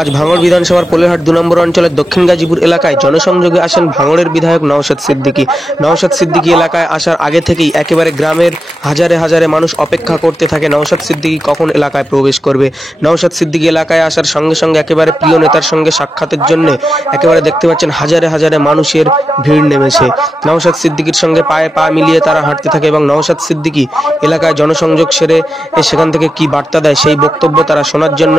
আজ ভাঙড় বিধানসভার পোলেরহাট ২ নম্বর অঞ্চলের দক্ষিণ গাজীপুর এলাকায় জনসংযোগে আসেন ভাঙড়ের বিধায়ক নওশাদ সিদ্দিকী। নওশাদ সিদ্দিকী এলাকায় আসার আগে থেকেই একেবারে গ্রামের হাজারে হাজারে মানুষ অপেক্ষা করতে থাকে নওশাদ সিদ্দিকী কখন এলাকায় প্রবেশ করবে। নওশাদ সিদ্দিকী এলাকায় আসার সঙ্গে সঙ্গে একেবারে প্রিয় নেতার সঙ্গে সাক্ষাতের জন্য একেবারে দেখতে পাচ্ছেন হাজারে হাজারে মানুষের ভিড় নেমেছে। নওশাদ সিদ্দিকীর সঙ্গে পায়ে পা মিলিয়ে তারা হাঁটতে থাকে এবং নওশাদ সিদ্দিকী এলাকায় জনসংযোগ সেরে সেখান থেকে কি বার্তা দেয় সেই বক্তব্য তারা শোনার জন্য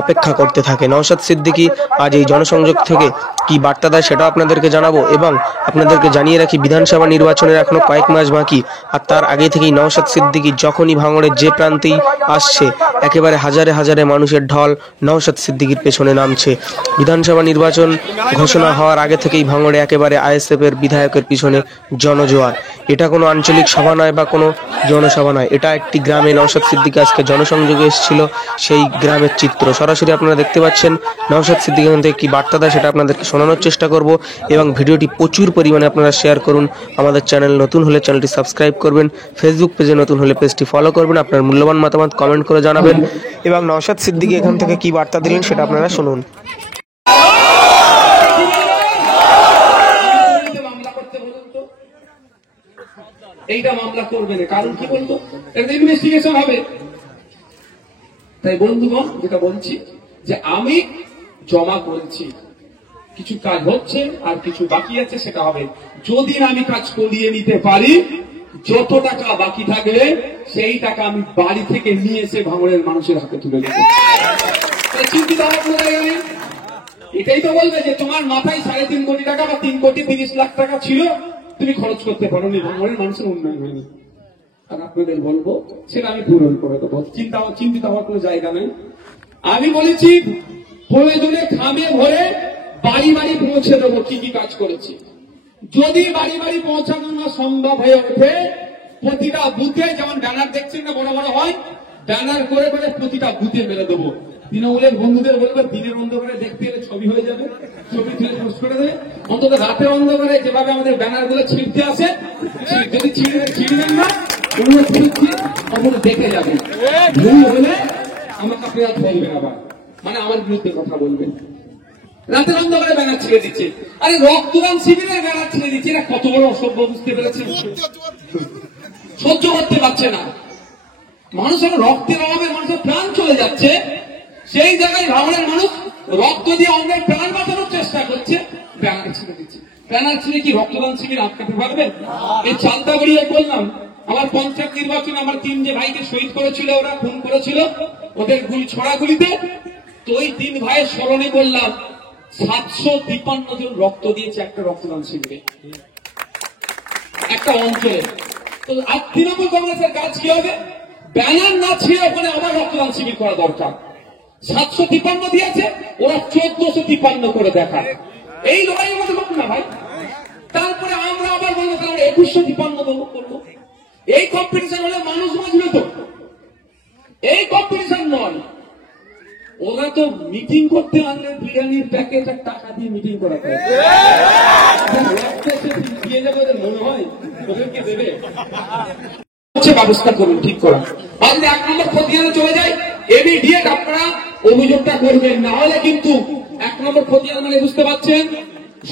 অপেক্ষা করতে থাকে। নওশাদ সিদ্দিকী আজ এই জনসংযোগ থেকে কি বার্তা দেয় সেটাও আপনাদেরকে জানাবো এবং আপনাদেরকে জানিয়ে রাখি বিধানসভা নির্বাচনের এখনো কয়েক মাস বাকি, আর তার আগে থেকেই নওশাদ সিদ্দিকী যখনই ভাঙড়ের যে প্রান্তেই আসছে একেবারে হাজারে হাজারে মানুষের ঢল নওশাদ সিদ্দিকীর পেছনে নামছে। বিধানসভা নির্বাচন ঘোষণা হওয়ার আগে থেকেই ভাঙড়ে একেবারে আইএসএফ এর বিধায়কের পিছনে জনজোয়ার। এটা কোনো আঞ্চলিক সভা নয় বা কোনো জনসভা নয়, এটা একটি গ্রামে নওশাদ সিদ্দিকী আজকে জনসংযোগে এসেছিল সেই গ্রামের চিত্র সরাসরি আপনারা দেখতে পাচ্ছেন। নওশাদ সিদ্দিকী এখান থেকে কি বার্তা দেয় সেটা আপনাদেরকে শোনানোর চেষ্টা করব এবং ভিডিওটি প্রচুর পরিমাণে আপনারা শেয়ার করুন। আমাদের চ্যানেল নতুন হলে চ্যানেলটি সাবস্ক্রাইব করবেন, ফেসবুক পেজে নতুন হলে পেজটি ফলো করবেন, আপনার মূল্যবান মতামত কমেন্ট করে জানাবেন এবং নওশাদ সিদ্দিকী এখান থেকে কি বার্তা দিলেন সেটা আপনারা শুনুন। এইটা মামলা করবে না, কারণ কি বলতো, একটা ইনভেস্টিগেশন হবে। তাই বন্ধুগণ যেটা বলছি যে আমি জমা করেছি, কিছু কাজ হচ্ছে আর কিছু বাকি আছে, সেটা হবে। যদি আমি কাজ করিয়ে নিতে পারি, যত টাকা বাকি থাকবে সেই টাকা আমি বাড়ি থেকে নিয়ে এসে ভাঙড়ের মানুষের হাতে তুলে দেবো। চিন্তিত হওয়ার কোনো জায়গা নেই। এটাই তো বলবে যে তোমার মাথায় 3.5 কোটি টাকা বা 3,30,00,000 টাকা ছিল, তুমি খরচ করতে পারো নি, ভাঙড়ের মানুষের উন্নয়ন হয়নি। আর আপনাদের বলবো সেটা আমি পূরণ করে দেবো, চিন্তিত হওয়ার কোনো জায়গা নেই। আমি বলেছি প্রয়োজনে খামে ভরে বাড়ি বাড়ি পৌঁছে দেবো কি কি কাজ করেছি। যদি বাড়ি বাড়ি পৌঁছানো না সম্ভব হয়ে ওঠে, প্রতিটা বুথে যেমন ব্যানার দেখছেন না বড় বড় হয়, ব্যানার করে করে প্রতিটা বুথে মেরে দেবো। তৃণমূলের বন্ধুদের বলবে দিনের অন্ধকারে দেখতে এলে ছবি হয়ে যাবে, ছবি তুলে পোস্ট করে দেবে। অন্তত রাতের অন্ধকারে যেভাবে আমাদের ব্যানার গুলো ছিঁড়তে আসে, যদি ছিঁড়বেন না অনুরোধ করছি, অন্তত দেখে যাবেন। ভুল হলে আমাকে আপনারা ধরবেন, আবার মানে আমার বিরুদ্ধে কথা বলবেন। রাতের অন্ধকারে ব্যানার ছিঁড়ে দিচ্ছে, আরে রক্তদান শিবিরের ব্যানার ছিঁড়ে দিচ্ছে, না কত বড় অসভ্য বুঝতে পেরেছে, সহ্য করতে পারছে না। মানুষের রক্তের অভাবে মানুষের প্রাণ চলে যাচ্ছে, সেই জায়গায় ভাঙড়ের মানুষ রক্ত দিয়ে অন্যের প্রাণ বাঁচানোর চেষ্টা করছে, ব্যানার ছিঁড়ে দিচ্ছে। ব্যানার ছিঁড়ে কি রক্তদান শিবির আটকাতে পারবে? এই চালতাবাড়িয়ে বললাম আমার পঞ্চায়েত নির্বাচনে আমার 3 যে ভাইকে শহীদ করেছিল, ওরা খুন করেছিল, ওদের ছড়াগুলিতে, তো ওই 3 ভাইয়ের স্মরণে বললাম 753 জন রক্ত দিয়েছে একটা রক্তদান শিবিরে, একটা অঞ্চলে। তো আর তৃণমূল কংগ্রেসের কাজ কি হবে? ব্যানার না ছিঁড়ে ওখানে আবার রক্তদান শিবির করা দরকার। 753 দিয়েছে, ওরা 1453 করে দেখায়। এই লড়াই আমাদের করবো না ভাই। তারপরে আমরা আবার বলবো তাহলে 2153 করবো। এই কম্পিটিশন হলে মানুষ বাঁচবে তো, এই কম্পিটিশন নয়। ওরা তো মিটিং করতে আনলে বিরিয়ানির প্যাকেট আর টাকা দিয়ে মিটিং করা দিয়ে যাবে, ওদের মনে হয় ওদেরকে দেবে। ব্যবস্থা করুন ঠিক করা। আর যদি 1 নম্বর খতিয়ানে চলে যায়, ইমিডিয়েট আপনারা অভিযোগটা করবেন, না হলে কিন্তু 1 নম্বর খতিয়ান মানে বুঝতে পারছেন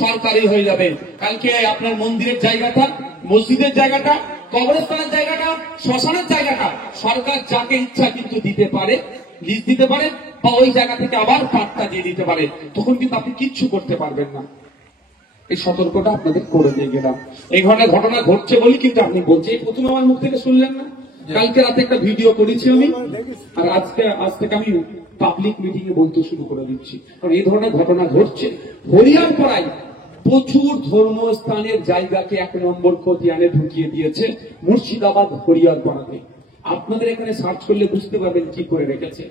সরকারি হয়ে যাবে। কালকে আপনার মন্দিরের জায়গাটা, মসজিদের জায়গাটা, কবরস্থানের জায়গাটা, শ্মশানের জায়গাটা সরকার যাকে ইচ্ছা কিন্তু দিতে পারে, লিজ দিতে পারে, বা ওই জায়গা থেকে আবার পাট্টা দিয়ে দিতে পারে। তখন কিন্তু আপনি কিচ্ছু করতে পারবেন না। এই সতর্কতা আপনাদের করে দিয়ে গেলাম। এই ধরনের ঘটনা ঘটছে বলি কিন্তু আপনি বলছেন, এই প্রথম আমার মুখ থেকে শুনলেন না, কালকে রাতে একটা ভিডিও করেছি আমি, আর আজ থেকে আমি পাবলিক মিটিং এ বলতে শুরু করে দিচ্ছি। কারণ এই ধরনের ঘটনা ঘটছে। হরিয়ারপাড়ায় প্রচুর ধর্মস্থানের জায়গাকে 1 নম্বর খতিয়ানে ঢুকিয়ে দিয়েছে মুর্শিদাবাদ হরিয়ারপাড়াতে। আপনাদের এখানে সার্চ করলে বুঝতে পারবেন কি করে রেখেছে।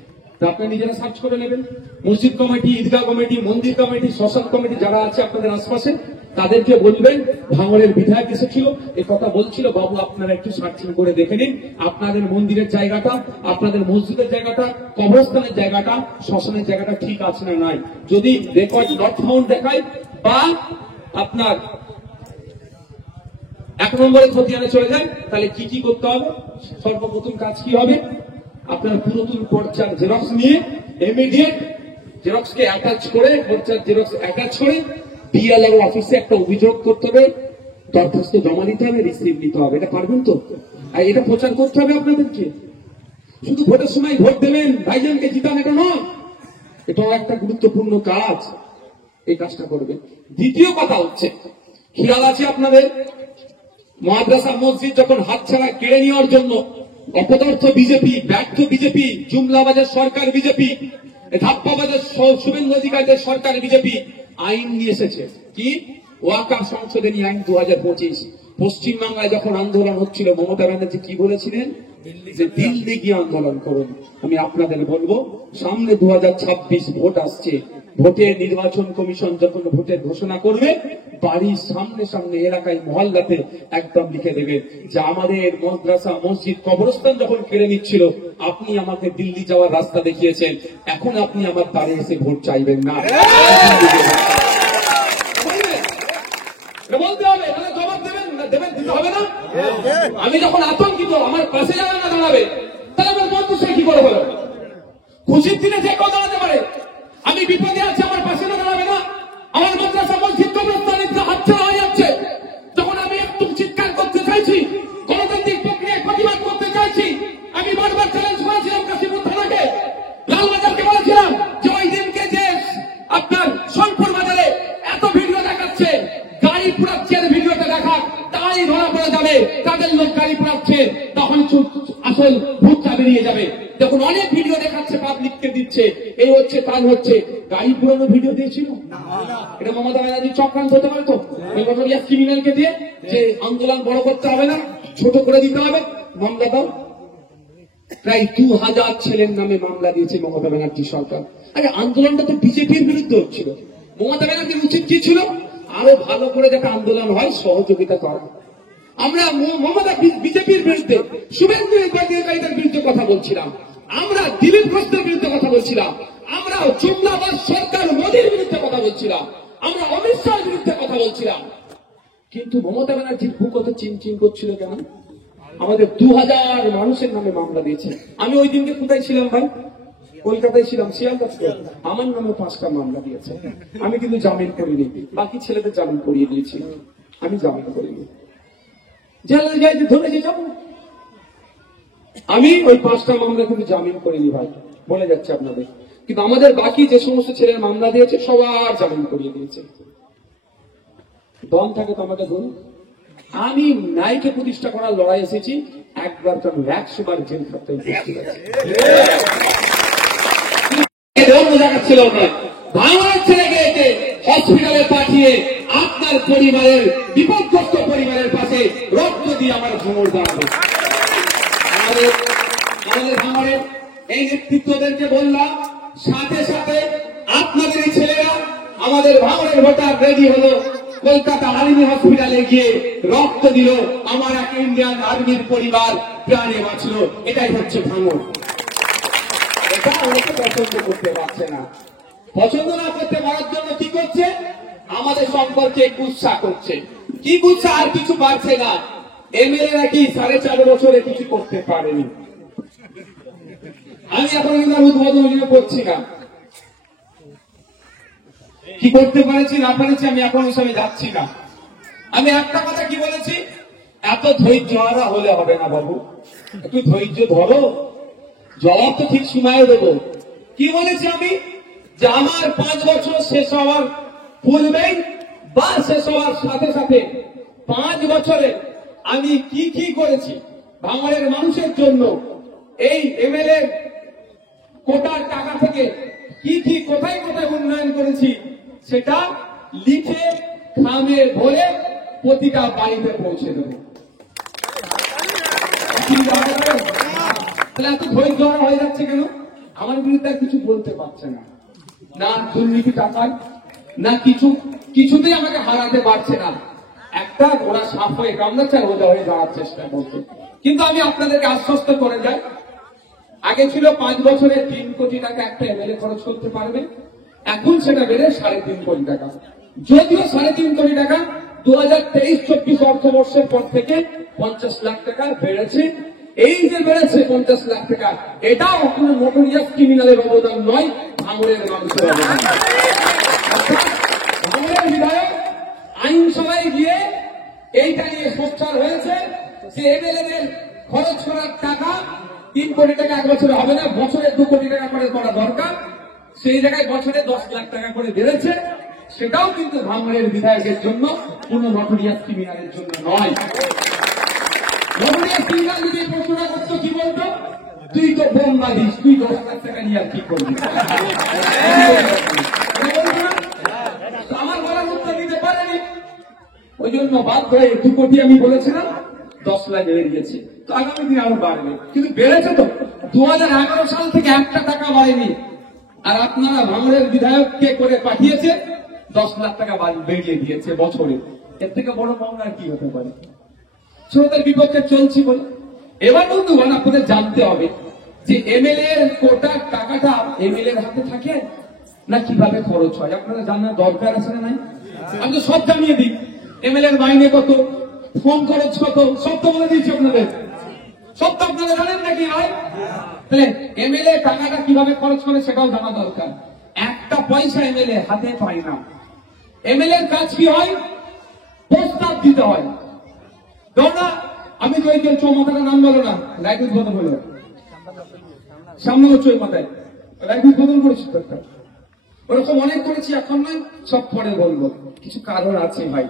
আপনারা নিজেরা সার্চ করে নেবেন। মসজিদ কমিটি, ঈদগাহ কমিটি, মন্দির কমিটি, শ্মশান কমিটি যারা আছে আপনাদের আশপাশে, তাদেরকে বলবেন ভাঙড়ের বিধায়ক এসেছিল, এই কথা বলছিল, বাবু আপনারা একটু সার্চিং করে দেখে নিন আপনাদের মন্দিরের জায়গাটা, আপনাদের মসজিদের জায়গাটা, কবরস্থানের জায়গাটা, শ্মশানের জায়গাটা ঠিক আছে না নাই। যদি রেকর্ড নট ফাউন্ড দেখায় বা আপনার 1 নম্বরের খতিয়ানে চলে যায়, তাহলে কি কি করতে হবে? সর্বপ্রথম কাজ কি হবে? আপনার পুরাতন পর্চার জেরক্স নিয়ে ইমিডিয়েট জেরক্সকে অ্যাটাচ করে, খরচার জেরক্স অ্যাটাচ করে বিএলআর অফিসে একটা অভিযোগ করতে হবে, দরখাস্ত জমা দিতে হবে, রিসিভ নিতে হবে। এটা পারবেন তো? আর এটা প্রচার করতে হবে আপনাদেরকে। শুধু ভোটের সময় ভোট দেবেন, ভাইজানকে জিতান, এটা নয়। এটাও একটা গুরুত্বপূর্ণ কাজ, এই কাজটা করবেন। দ্বিতীয় কথা হচ্ছে, খেয়াল আছে আপনাদের, মাদ্রাসা মসজিদ যখন হাতছাড়া কেড়ে নেওয়ার জন্য অপদার্থ বিজেপি, ব্যর্থ বিজেপি, জুমলাবাজের সরকার বিজেপি, ধাপ্পাবাজের শুভেন্দু অধিকারীদের সরকার বিজেপি আইন নিয়ে এসেছে। কি? ওয়াকাফ সংশোধনী আইন 2025। পশ্চিমবাংলায় যখন আন্দোলন হচ্ছিল, মমতা ব্যানার্জি কি বলেছিলেন? যে দিল্লি গিয়ে আন্দোলন করুন। আমি আপনাদের বলবো, সামনে 2026 ভোট আসছে। ভোটের নির্বাচন কমিশন যখন ভোটের ঘোষণা করবে, বাড়ির সামনে সামনে এলাকায় মহল্লাতে একদম লিখে দেবে যে আমাদের মাদ্রাসা মসজিদ কবরস্থান যখন কেড়ে নিচ্ছিল, আপনি আমাকে দিল্লি যাওয়ার রাস্তা দেখিয়েছেন, এখন আপনি আমার দ্বারে এসে ভোট চাইবেন না। বলতে হবে, জবাব দেবেন, দেবেন, দিতে হবে না? আমি যখন আতঙ্কিত, আমার পাশে যারা না দাঁড়াবে, তাহলে আমার বন্ধু সে কি করে বলো? খুশির দিনে যে কেউ দাঁড়াতে পারে, আমি বিপদে আছি, আমার পাশে না দাঁড়াবে না? আমার মাদ্রাসা মসজিদ কবরস্থানে হাতছাড়া হয়ে যাচ্ছে, যখন আমি একটু চিৎকার করতে চাইছি, গণতান্ত্রিক প্রক্রিয়ায় প্রতিবাদ করতে চাইছি, আমি বারবার চ্যালেঞ্জ করেছিলাম কাশীপুর থানাকে, লালবাজারকে বলেছিলাম যে ওই দিনকে যে আপনার সোনপুর বাজারে এত ভিডিও দেখাচ্ছে, গাড়ি পুরাচ্ছে, ভিডিওটা দেখা তাই ধরা পড়ে যাবে তাদের লোক গাড়ি পুরাচ্ছে, তখন আসল ভূতটা বেরিয়ে যাবে। দেখুন, অনেক ভিডিও দেখাচ্ছে, পাবলিককে দিচ্ছে, এই হচ্ছে কাজ হচ্ছে। গাড়ি পুরানো ভিডিও দিয়েছিল, এটা মমতা ব্যানার্জি চক্রান্ত হতে পারে তো? ক্রিমিনালকে দিয়ে যে আন্দোলন বড় করতে হবে না, ছোট করে দিতে হবে, মামলা দাও। প্রায় 2000 ছেলের নামে মামলা দিয়েছে মমতা ব্যানার্জি সরকার। আরে আন্দোলনটা তো বিজেপির বিরুদ্ধে হচ্ছিল। মমতা ব্যানার্জির উচিত কি ছিল? আরো ভালো করে যাতে আন্দোলন হয় সহযোগিতা করা। আমরা মমতা বিজেপির বিরুদ্ধে, শুভেন্দু অধিকারীদের বিরুদ্ধে কথা বলছিলাম, আমরা দিলীপ ঘোষের বিরুদ্ধে কথা বলছিলাম, আমরা জুমলাবাজ সরকার মোদীর বিরুদ্ধে কথা বলছিলাম, আমরা অমিত শাহের বিরুদ্ধে কথা বলছিলাম। কিন্তু মমতা ব্যানার্জির বুক কত চিনচিন করছিল কেন? আমাদের 2000 মানুষের নামে মামলা দিয়েছে। আমি ওই দিনকে কোথায় ছিলাম ভাই? কলকাতায় ছিলাম, শিয়ালদাতে। আমার নামে 5টা মামলা দিয়েছে। আমি কিন্তু জামিন করিনি, বাকি ছেলেদের জামিন করিয়ে দিয়েছিলাম, আমি জামিন করিনি। জেলে যাইতে ধরেছে যাবো, আমি ওই 5টা মামলা কিন্তু জামিন করিনি ভাই, বলে যাচ্ছে আপনাদের। কিন্তু আমাদের বাকি যে সমস্ত ছেলের মামলা দিয়েছে সবার জামিন করিয়ে দিয়েছে। দম থাকে তো আমাকে ধরুন। আমি ন্যায়কে প্রতিষ্ঠা করার লড়াই এসেছি, একবার কেন 100 বার জেল খাটতে ছিল না। ভাঙার ছেলেকে হসপিটালে পাঠিয়ে আপনার পরিবারের, বিপদগ্রস্ত পরিবারের পাশে রক্ত দিয়ে আমার ভ্রমণ দাঁড়াবে। আমাদের ভাঙারের এই নেতৃত্বদেরকে বললাম, সাথে সাথে আপনাদের এই ছেলেরা, আমাদের ভাঙারের ভোটার রেডি হলো, কলকাতা আর্মি হসপিটালে গিয়ে রক্ত দিল, আমার এক ইন্ডিয়ান আর্মির পরিবার প্রাণে বাঁচল। এটাই হচ্ছে ভাঙন। এটা আমাকে পছন্দ করতে পারছে না। পছন্দ না করতে পারার জন্য কি করছে? আমাদের সম্পর্কে গুচ্ছা করছে। কি গুচ্ছা? আর কিছু পারছে না। এমএলএ নাকি 4.5 বছরে কিছু করতে পারেনি। আমি এখন উদ্বোধন করছি না, কি করতে পারেছি না পারেছি আমি এখন হিসাবে যাচ্ছি না। আমি একটা কথা কি বলেছি, এত ধৈর্য হারা হলে হবে না বাবু, একটু ধৈর্য ধরো, জবাব তো ঠিক সময়ে দেবো। কি বলেছি আমি? যে আমার 5 বছর শেষ হওয়ার পূর্বেই বা শেষ হওয়ার সাথে সাথে 5 বছরে আমি কি কি করেছি ভাঙড়ের মানুষের জন্য, এই এমএলএ কোটার টাকা থেকে কি কি কোথায় কোথায় উন্নয়ন করেছি, সেটা লিখে খামে ভরে প্রতিটা বাড়িতে পৌঁছে দেব। তাহলে এত ধৈর্য হয়ে যাচ্ছে কেন? আমার বিরুদ্ধে কিছু বলতে পারছে না, না দুর্নীতি টাকায়, না কিছুতেই আমাকে হারাতে পারছে না। একটা ঘোড়া সাপ হয়ে কামড়াচ্ছে আর ওজা হয়ে যাওয়ার চেষ্টা করছে। কিন্তু আমি আপনাদেরকে আশ্বস্ত করে যাই, আগে ছিল 5 বছরে 3 কোটি টাকা একটা এমএলএ খরচ করতে পারবে, এখন সেটা বেড়ে 3.5 কোটি টাকা। যদিও 3.5 কোটি টাকা 2023-24 অর্থবর্ষের পর থেকে 50 লাখ টাকা বেড়েছে। এই যে বেড়েছে 50 লাখ টাকা, এটাও কোনো নোটোরিয়াস ক্রিমিনালের অবদান নয়, ভাঙড়ের মানুষের অবদান। ভাঙড়ের বিধায়ক আইনসভায় গিয়ে এইটা নিয়ে সোচ্চার হয়েছে যে এমএলএদের খরচ করার টাকা 3 কোটি টাকা এক বছরে হবে না, বছরে 2 কোটি টাকা করে করা দরকার। সেই জায়গায় বছরে 10 লাখ টাকা করে বেড়েছে, সেটাও কিন্তু ভাঙড়ের বিধায়কের জন্য, কোন নোটোরিয়াস ক্রিমিনালের জন্য নয়। নোটোরিয়াস ক্রিমিনাল যদি প্রশ্নটা করতো, কি বলতো? তুই তো বোম বাঁধিস, তুই 10 লাখ টাকা নিয়ে আর কি করবি? আমার বলার উত্তর দিতে পারেনি, ওই জন্য বাধ্য হয়ে 2 কোটি আমি বলেছিলাম, 10 লাখ বেড়ে গিয়েছে। তো আগামী দিন আরো বাড়বে, কিন্তু বেড়েছে তো। 2011 সাল থেকে একটা টাকা বাড়েনি, আর আপনারা ভাঙড়ের বিধায়ককে করে পাঠিয়েছে 10 লাখ টাকা বেরিয়ে দিয়েছে বছরে। এর থেকে বড় মামলা কি হতে পারে? শ্রোতার বিপক্ষে চলছি বলে। এবার বন্ধুগণ, আপনাদের জানতে হবে যে এমএলএ এর কোটার টাকাটা এমএলএ এর হাতে থাকে না কিভাবে খরচ হয়, আপনারা জানার দরকার আছে না নাই? আমি তো সব জানিয়ে দিই, এমএলএ এর মাইনে কত, ফোন খরচ কত, সব তো বলে দিচ্ছি আপনাদের। সব তো আপনারা জানেন নাকি ভাই? তাহলে এমএলএ টাকাটা কিভাবে খরচ করে সেটাও জানা দরকার। একটা পয়সা এমএলএ হাতে পায় না। এমএলএ এর কাজ কি হয়? প্রস্তাব দিতে হয়। না, আমি তো এই যে চৌমাথাটা নাম বলো না, লাইট উদ্বোধন হলো সামনে চৌমাথায়, লাইট উদ্বোধন করেছি তো একটা, ওরকম অনেক করেছি, এখন নয়, সব পরে বলবো। কিছু কারণ আছে ভাই,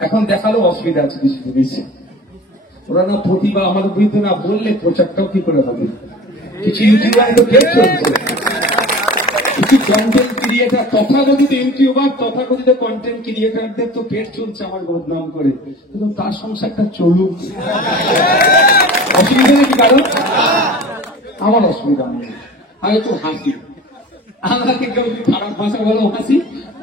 এখন দেখালো অসুবিধা আছে কিছু বেশি। ওরা না প্রতিভা আমার বিরুদ্ধে না বললে প্রচারটাও কি করে হবে। কিছু ইউটিউবার তো পেট চলছে, কিছু কন্টেন্ট ক্রিয়েটার, তথাকথিত ইউটিউবার, তথাকথিত কন্টেন্ট ক্রিয়েটারদের তো পেট চলছে আমার বদনাম করে, কিন্তু তার সংসারটা চলুক, অসুবিধা নেই। কারণ আমার অসুবিধা নেই, আমি একটু হাসি। আমাকে কেউ খারাপ ভাষা বলেও হাসি,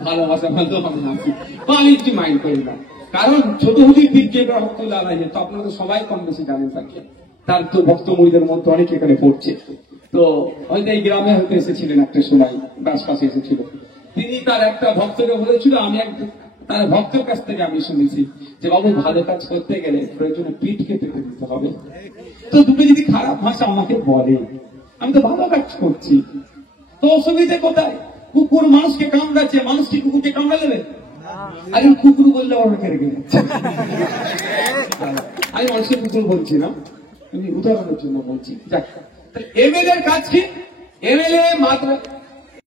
ভালো ভাষা বলতেও আমি হাসি, আমি একটু মাইন্ড করি না। কারণ ছোট হুদির দিক দিয়ে রহমতুল্লাহ আলাইহি, তো আপনারা তো সবাই কম বেশি জানেন তাকে, তার তো ভক্তময়ীদের মধ্যে অনেক এখানে পড়ছে। তো হয়তো এই গ্রামে হয়তো এসেছিলেন একটা সময়, আশপাশে এসেছিল। তিনি তার একটা ভক্তকে বলেছিল, আমি তার ভক্তের কাছ থেকে আমি শুনেছি যে বাবু, ভালো কাজ করতে গেলে প্রয়োজনে পিঠকে পেতে দিতে হবে। তো তুমি যদি খারাপ ভাষা আমাকে বলে, আমি তো ভালো কাজ করছি, তো অসুবিধে কোথায়? কুকুর মানুষকে কামড়াচ্ছে, মানুষ কি কুকুরকে কামড়া দেবে? আরে কুকুর বললে ওরা রেখে যাচ্ছে। আমি মানুষকে কুকুর বলছি না, আমি উদাহরণের জন্য বলছি। এমএলএ এর কাজ কি? এমএলএ মাত্র